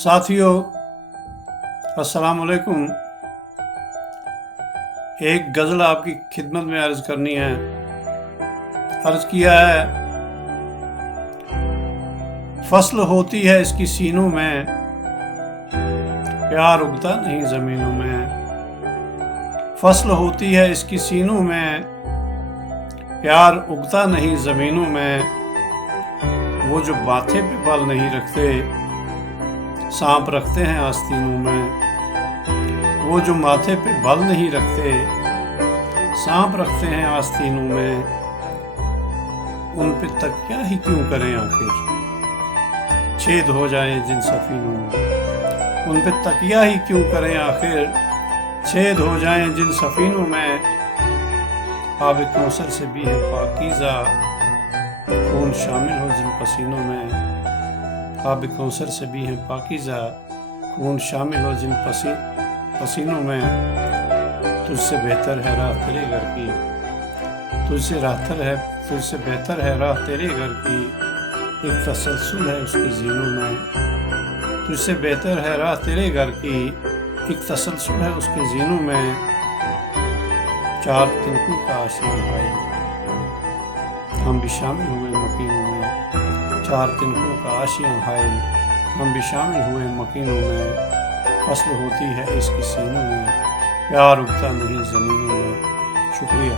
साथियों, अस्सलाम वालेकुम। एक गज़ल आपकी खिदमत में अर्ज़ करनी है। अर्ज़ किया है, फसल होती है इसकी सीनों में, प्यार उगता नहीं ज़मीनों में। फसल होती है इसकी सीनों में, प्यार उगता नहीं ज़मीनों में। वो जो माथे पे बल नहीं रखते, सांप रखते हैं आस्तीनों में। वो जो माथे पे बल नहीं रखते, सांप रखते हैं आस्तीनों में। उन पे तकिया ही क्यों करें आखिर, छेद हो जाएं जिन सफीनों में। उन पे तकिया ही क्यों करें आखिर, छेद हो जाएं जिन सफीनों में। आब कौसर से भी है पाकीज़ा, खून शामिल हो जिन पसीनों में। आब कौसर से भी है पाकीज़ा, खून शामिल हो जिन पसीनों में। तुझसे बेहतर है राह तेरे घर की, तुझसे बेहतर है राह तेरे घर की। एक तसलसल है उसकी ज़ीनों में। तुझसे बेहतर है राह तेरे घर की, एक तसलसल है उसके ज़ीनों में। चार तिनकों का आशियाँ भाई, हम भी शामिल हुए मकीनों में। चार तिनकों का आशियाँ हाय, हम भी शामिल हुए मकीनों में। फसल होती है इसकी सीनों में, प्यार उगता नहीं ज़मीनों में। शुक्रिया।